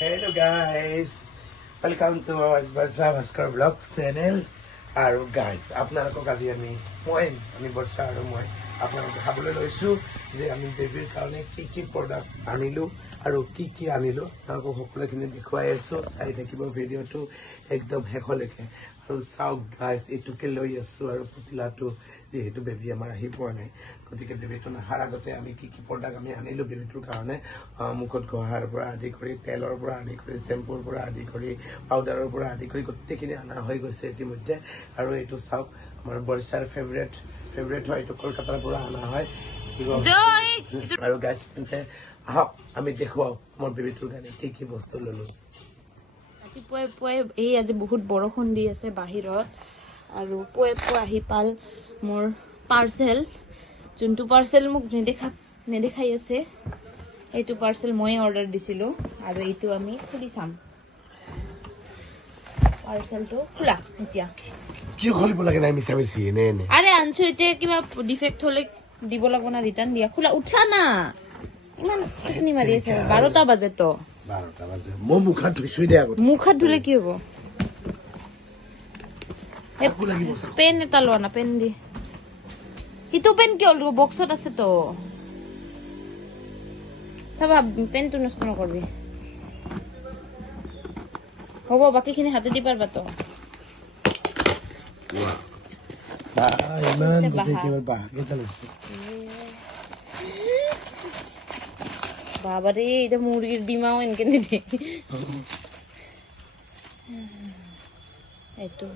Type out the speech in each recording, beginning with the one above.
Hello guys, welcome to our Barsa Bhaskar Vlogs channel. আৰু guys, আপোনালোকক আজি আমি বৰ্ষা আৰু মই আপোনালোকক খাবলৈ লৈছো যে আমি বেবিৰ কাৰণে কি প্ৰডাক্ট আনিলো আৰু কি আনিলো আপোনালোকক সকলোখিনি দেখুৱাই আছো চাই থাকিব ভিডিঅটো একদম শেষলৈকে আৰু চাওক guys এটুকে লৈ আছো আৰু পুতলাটো যেহেতু বেবি আমাৰ আহি পোৱা নাই গতিকে বেবিটো নাহাৰ আগতে আমি কি প্ৰডাক্ট আমি আনিলো বেবিটোৰ কাৰণে মুখত ঘহাৰ পৰা আদি কৰি তেলৰ পৰা আদি কৰি শ্যাম্পুৰ পৰা আদি কৰি পাউডাৰৰ পৰা আদি কৰি গোটেইখিনি আনা হৈ গৈছে ইতিমধ্যে আৰু এইটো চাওক আমাৰ বৰ্ষাৰ ফেভৰেট হয় এইটো কলকাতাৰ পৰা আনা হয় আৰু গাইছ আহক আমি দেখুৱাও মোৰ বেবিটোৰ কাৰণে কি বস্তু ললো পুৱাই এই আজি বহুত বৰষুণ দি আছে বাহিৰত আৰু পুৱাই আহি পাল মোৰ পাৰ্সেল যোনটো পাৰ্সেল মোক নেদেখাই আছে এইটো পাৰ্সেল মই অৰ্ডাৰ দিছিলো আৰু এইটো আমি খুলি চাম পাৰ্সেলটো খোলা এতিয়া কি খুলিব লাগে নাই মিছামিছি নে আৰে আনছো এতিয়া কিবা ডিফেক্ট হলে দিব লাগিব না ৰিটাৰ্ণ দিয়া খোলা উঠা না ইমান কিনি মাৰি আছে 12টা বাজে তো 12টা বাজে মই মুখত ধুইছই দে আগত মুখত ধুলে কি হ'ব পেন এটা লোৱা না পেন দি ইটো পেন কি হল বক্সত আছে তো চাবা পেনটো নষ্ট নকৰবি হ'ব বাকিখিনি হাতে দি পাৰবা তো ইমান গোটেইকেইবাৰ বাহকেইটা লৈছে বাবা রে এটা মুরগির ডিমাও এনকে নিদে এটো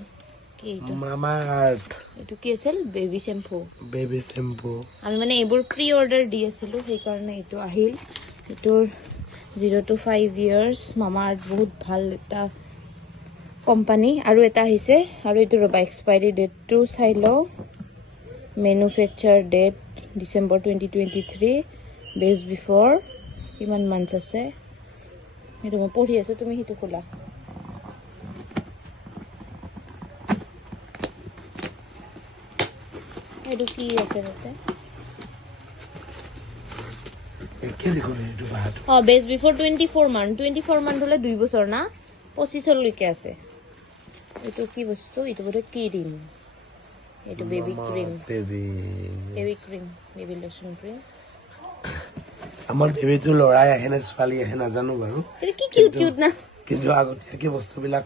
কি এটা মামা আর্ট এটো কি আছিল বেবি শ্যাম্পু আমি মানে এবোৰ প্ৰি অৰ্ডাৰ দি আছিলো সেই কাৰণে এটো আহিল এটোৰ 0 to 5 ইয়াৰ্স মামা আৰ্ট বহুত ভাল এটা কোম্পানী আৰু এটা আহিছে আৰু এটো ৰবা এক্সপায়াৰি ডেটটো চাই লও manufacture date December 2023 best before কিমান মান্থ আছে এটো মই পঢ়ি আছো তুমি হিটো খোলা এটো কি আছে তাতে কি দেখো এটো বাহাত বেস বিফৰ 24 মান্থ হলে 2 বছৰ না 25 লৈকে আছে এটো কি বস্তু এটো বড় ক্ৰিম এটো baby cream baby lotion cream আমাৰ বেবিটো লৰাই আহে না ছোৱালী আহে না জানো বাৰু কি কিউট না কিন্তু আগতীয়াকে বস্তুবিলাক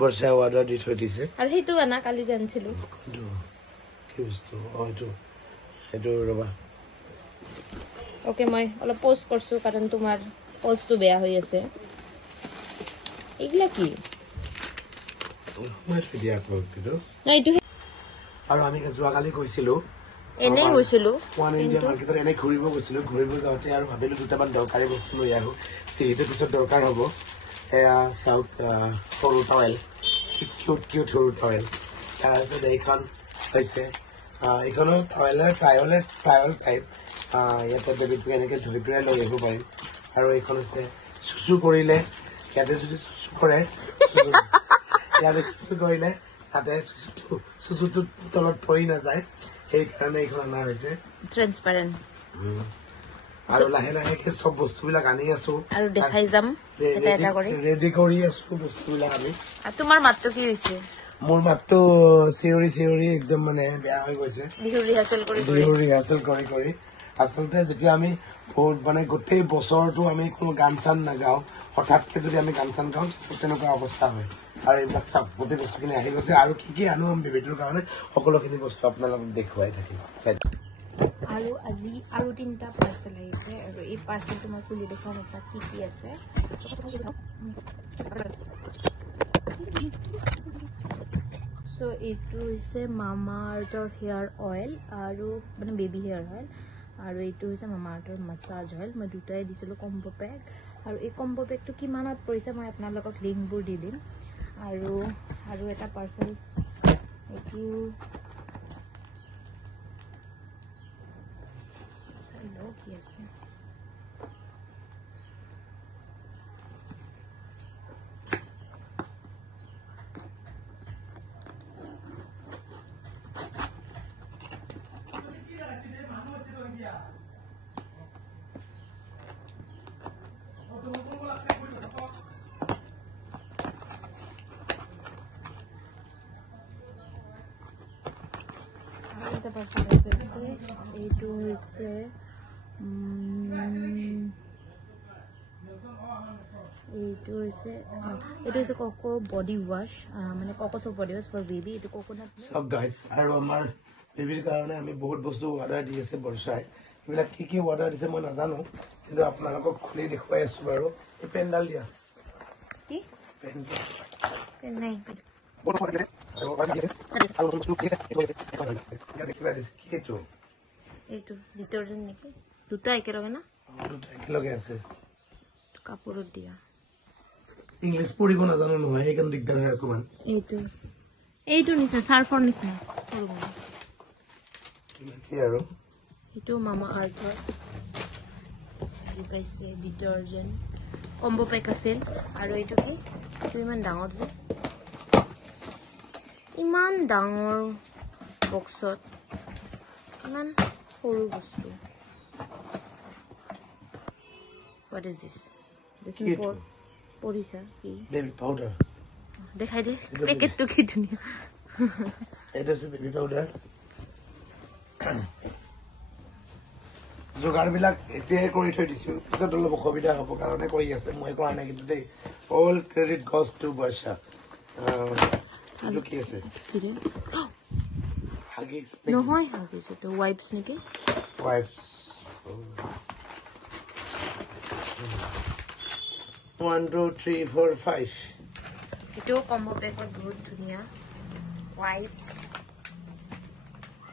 বৰ্ষা অৰ্ডাৰ দি থৈ দিছে আৰু হেতু আনা কালি জানছিলো কি বস্তু এইটো ৰবা ওকে মই অলপ পোস্ট কৰছো কাৰণ তোমাৰ পোস্টটো বেয়া হৈ আছে এগলা কি মই ভিডিঅ' কৰিলো না এইটো আৰু আমি যোৱাকালি কৈছিলো এনে গৈছিলো ওয়ান ইন্ডিয়া মাৰ্কেটত এনে ঘুৰিব গৈছিলো ঘুৰিব যাওঁতে আৰু ভাবিলো দুটামান দৰকাৰী বস্তু লৈ আহো যিহেতু পিছত দৰকাৰ হ'ব এয়া চাউথ সৰু টাৱেল কিউট সৰু টাৱেল তাৰপিছত এইখন হৈছে এইখনো টাৱেল টাইপ ইয়াতে বেবিটো এনেকৈ ধুই পেলাই লৈ আহিব পাৰিম আৰু এইখন হৈছে চুচু কৰিলে ইয়াতে যদি চুচু কৰে ইয়াতে চুচু কৰিলে তাতে চুচুটো তলত পৰি নাযায় সেইকাৰণে এইখন আনা হৈছে ট্ৰান্সপাৰেন্ট আৰু লাহে লাহেকে সব বস্তুবিলাক আনি আছো আৰু দেখাই যাম এটা কৰি ৰেডি কৰি আছো বস্তুবিলাক আমি তোমাৰ মাতটো কি হৈছে মোৰ মাতটো চিঞৰি একদম মানে বেয়া হৈ গৈছে বিহু ৰিহাৰ্সেল কৰি আচলতে যেতিয়া আমি বহুত মানে গোটেই বছৰটো আমি কোনো গান চান নাগাওঁ হঠাৎকে যদি আমি গান চান গাওঁ তেনেকুৱা অৱস্থা হয় আৰু এইবিলাক চাপ গোটেই বস্তুখিনি আহি গৈছে আৰু কি আনো আমি বেবিটোৰ কাৰণে সকলোখিনি বস্তু আপোনালোকক দেখুৱাই থাকিম আৰু আজি আৰু 3টা পাৰ্সেল আহিছে আৰু এই পাৰ্সেলটো মই খুলি দেখাম এটা কি আছে সো এইটো হৈছে মামা আৰ্থৰ হেয়াৰ অইল আৰু মানে বেবি হেয়াৰ অইল আৰু এইটো হৈছে মামা আৰ্থৰ মাসাজ অইল মই দুটাই দিছিলো কম্বো পেক আৰু এই কম্বো পেকটো কিমানত পৰিছে মই আপোনালোকক লিংকবোৰ দি দিম আৰু এটা পাৰ্সেল এইটো চাইলো কি আছে এটা পাৰ্চেল আছে এইটো হৈছে এইটো হৈছে কোকো বডি ৱাশ মানে Cocos body wash for baby এইটো কোকোনাট সব গাইজ আৰু আমাৰ বেবিৰ কাৰণে আমি বহুত বস্তু অৰ্ডাৰ দি আছে বৰ্ষাই এইবিলাক কি অৰ্ডাৰ দিছে মই নাজানো কিন্তু আপোনালোকক খুলি দেখুৱাই আছো বাৰু এই পেনডাল দিয়া কি পেন নাই এইটো ডিটাৰজেন্ট নেকি দুটা একেলগে না দুটা একেলগে আছে কাপোৰত দিয়া ইংলিছ পঢ়িব নাজানো নহয় সেইকাৰণে দিগদাৰ হয় অকমান এইটো নিচিনা সাৰ্ফৰ নিচিনা কি আৰু এইটো মামা আৰ্থৰ পাইছে ডিটাৰজেন্ট কম্বো পেক আছিল আৰু এইটো কি এইটো ইমান ডাঙৰ যে ইমান ডাঙৰ বক্সত ইমান সৰু বস্তু What is this? This is for Porisa. Baby powder. দেখাই দে পেকেটটো কি ধুনীয়া এটা আছে বেবি পাউডাৰ যোগাৰবিলাক এতিয়াই কৰি থৈ দিছো পিছত অলপ অসুবিধা হ'ব কাৰণে কৰি আছে মই কৰা নাই কিন্তু দেই অল ক্ৰেডিট গজ টু বৰ্ষা এইটো কি আছে হাগিছ নহয় হাগিছ এইটো ৱাইপছ নেকি ৱাইপছ 1 2 3 4 5 এইটো কম্বো পেকত বহুত ধুনীয়া ৱাইপছ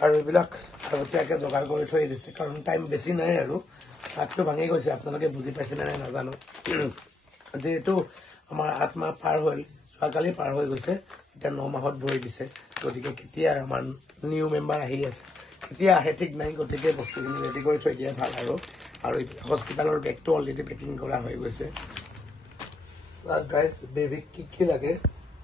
আৰু এইবিলাক আগতীয়াকৈ যোগাৰ কৰি থৈ দিছে কাৰণ টাইম বেছি নাই আৰু হাতটো ভাঙি গৈছে আপোনালোকে বুজি পাইছে নে নাই নাজানো যিহেতু আমাৰ 8 মাহ পাৰ হ'ল যোৱাকালি পাৰ হৈ গৈছে এতিয়া 9 মাহত ভৰি দিছে গতিকে কেতিয়া আমাৰ নিউ মেম্বাৰ আহি আছে কেতিয়া আহে ঠিক নাই গতিকে বস্তুখিনি ৰেডি কৰি থৈ দিয়া ভাল আৰু হস্পিটেলৰ বেগটো অলৰেডি পেকিং কৰা হৈ গৈছে গাইজ বেবিক কি লাগে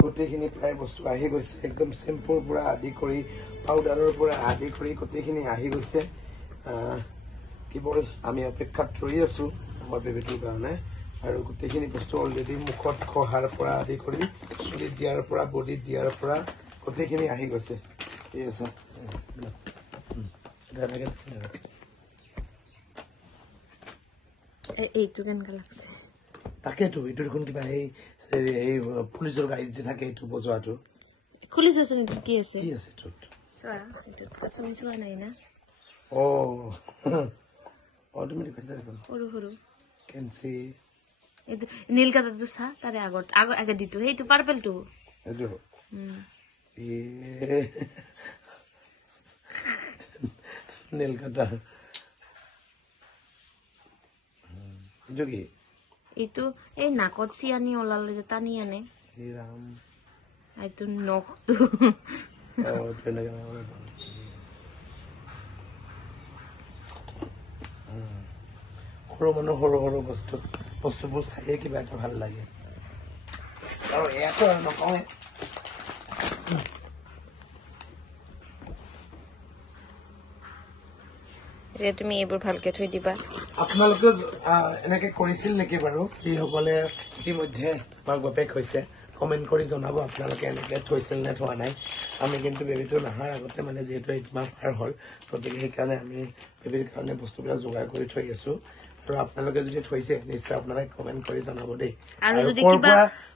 গোটেইখিনি প্ৰায় বস্তু আহি গৈছে একদম চেম্পুৰ পৰা আদি কৰি পাউডাৰৰ পৰা আদি কৰি গোটেইখিনি আহি গৈছে কেৱল আমি অপেক্ষাত ৰৈ আছো আমাৰ বেবিটোৰ কাৰণে আৰু গোটেইখিনি বস্তু অলৰেডি মুখত খহাৰ পৰা আদি কৰি চুলিত দিয়াৰ পৰা বডিত দিয়াৰ পৰা গোটেইখিনি আহি গৈছে ঠিক আছে এইটো কেনেকুৱা লাগছে তাকেতো এইটো দেখোন কিবা এই পুলিচৰ গাড়ীত যে থাকে এইটো বজোৱাটো খুলি চাইছো নেকি কি আছে কি আছে এইটোত চোৱা এইটোত কচুমি চোৱা নাই না তুমি দেখাইছা দেখোন সৰু সৰু কেঞ্চি এইটো নীল কালাৰটো চা তাৰে আগে দিটো সেইটো পাৰ্পলটো এইটো নীল কাটাৰ এইটো কি এইটো এই নাকত চিয়ানি ওলালে যে টানি আনে এইটো নখটো সৰু মানুহ সৰু সৰু বস্তুবোৰ চাইয়ে কিবা এটা ভাল লাগে আৰু ইয়াতো আৰু নকওঁৱে এতিয়া তুমি এইবোৰ ভালকে থৈ দিবা আপোনালোকে এনেকে কৰিছিল নেকি বাৰু যিসকলে ইতিমধ্যে মাক বাপেক হৈছে কমেণ্ট কৰি জনাব আপোনালোকে এনেকে থৈছিল নে থোৱা নাই আমি কিন্তু বেবিটো নাহাৰ আগতে মানে যিহেতু 8 মাহ পাৰ হ'ল গতিকে সেইকাৰণে আমি বেবিৰ কাৰণে বস্তুবিলাক যোগাৰ কৰি থৈ আছো আৰু আপোনালোকে যদি থৈছে নিশ্চয় আপোনালোকে কমেণ্ট কৰি জনাব দেই আৰু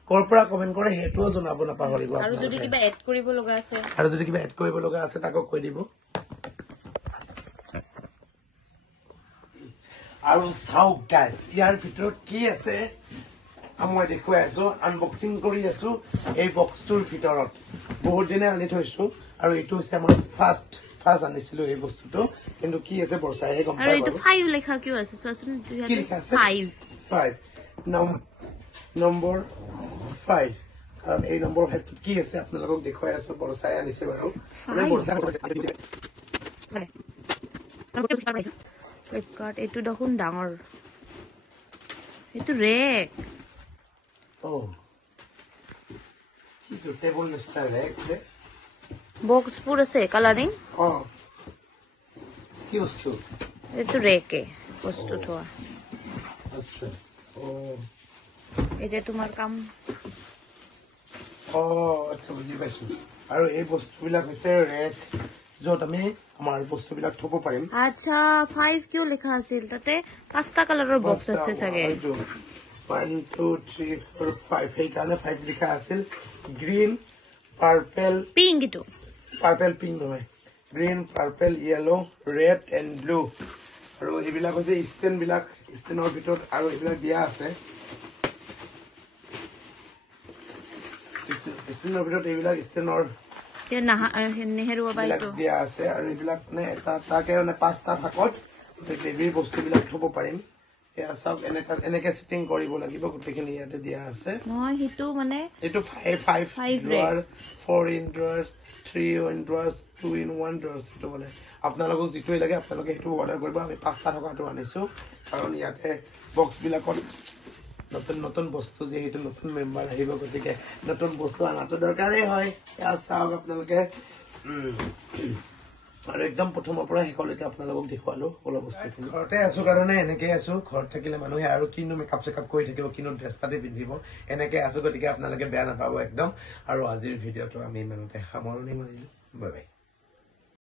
কৰ পৰা কমেণ্ট কৰে সেইটোও জনাব নাপাহৰিব আৰু যদি কিবা এড কৰিব লগা আছে তাকো কৈ দিব আৰু চাওক গাইজ ইয়াৰ ভিতৰত কি আছে মই দেখুৱাই আছো আনবক্সিং কৰি আছো এই বক্সটোৰ ভিতৰত বহুত দিনে আনি থৈছো আৰু এইটো হৈছে আমাৰ ফাৰ্ষ্ট আনিছিলো এই বস্তুটো কিন্তু কি আছে বৰ্ষাইহে গম পায় আৰু এইটো 5 লেখা কিয় আছে চোৱাচোন কি লিখা আছে 5 নম্বৰ 5 কাৰণ এই নম্বৰ 5টোত কি আছে আপোনালোকক দেখুৱাই আছো বৰ্ষাই আনিছে বাৰু ফ্লিপকাৰ্ট এইটো দেখোন ডাঙৰ এইটো ৰেক টেবুল নিচিনা ৰেক বক্সবোৰ আছে কালাৰিং কি বস্তু এইটো ৰেকে বস্তু থোৱা এতিয়া তোমাৰ কাম আচ্ছা বুজি পাইছো আৰু এই বস্তুবিলাক হৈছে ৰেক য'ত আমি আমাৰ বস্তুবিলাক থব পাৰিম আচ্ছা 5 কিয় লিখা আছিল তাতে পাঁচটা কালাৰৰ বক্স আছে চাগে 1 2 3 4 5 সেইকাৰণে 5 লিখা আছিল গ্ৰীণ পাৰ্পল পিংক ইটো পাৰ্পল পিংক নহয় green purple yellow red and blue আৰু এইবিলাক হৈছে ষ্টেণ্ডবিলাক ষ্টেণ্ডৰ ভিতৰত আৰু এইবিলাক দিয়া আছে ষ্টেণ্ডৰ ভিতৰত এইবিলাক ষ্টেণ্ডৰ নেহেৰুৱা বাইটো দিয়া আছে আৰু এইবিলাক মানে এটাকে মানে 5টা ভাগত বেবীৰ বস্তুবিলাক থব পাৰিম এয়া চাওক এনেকে চিটিং কৰিব লাগিব গোটেইখিনি ইয়াতে দিয়া আছে নহয় হিটো মানে এইটো 5 drawer 4 in drawers 3 in drawers 2 in 1 drawers এইটো মানে আপোনালোকক যিটোই লাগে আপোনালোকে সেইটো অৰ্ডাৰ কৰিব আমি 5টা থকাটো আনিছো কাৰণ ইয়াতে বক্সবিলাকত নতুন নতুন বস্তু যেহেতু নতুন মেম্বাৰ আহিব গতিকে নতুন বস্তু আনাটো দৰকাৰেই হয় এয়া চাওক আপোনালোকে আৰু একদম প্ৰথমৰ পৰা শেষলৈকে আপোনালোকক দেখুৱালো সকলো বস্তুখিনি ঘৰতে আছো কাৰণে এনেকে আছো ঘৰত থাকিলে মানুহে আৰু কিনো মেকআপ চেকআপ কৰি থাকিব কিনো ড্ৰেছ পাতি পিন্ধিব এনেকে আছো গতিকে আপোনালোকে বেয়া নাপাব একদম আৰু আজিৰ ভিডিঅ'টো আমি ইমানতে সামৰণি মাৰিলো বাই বাই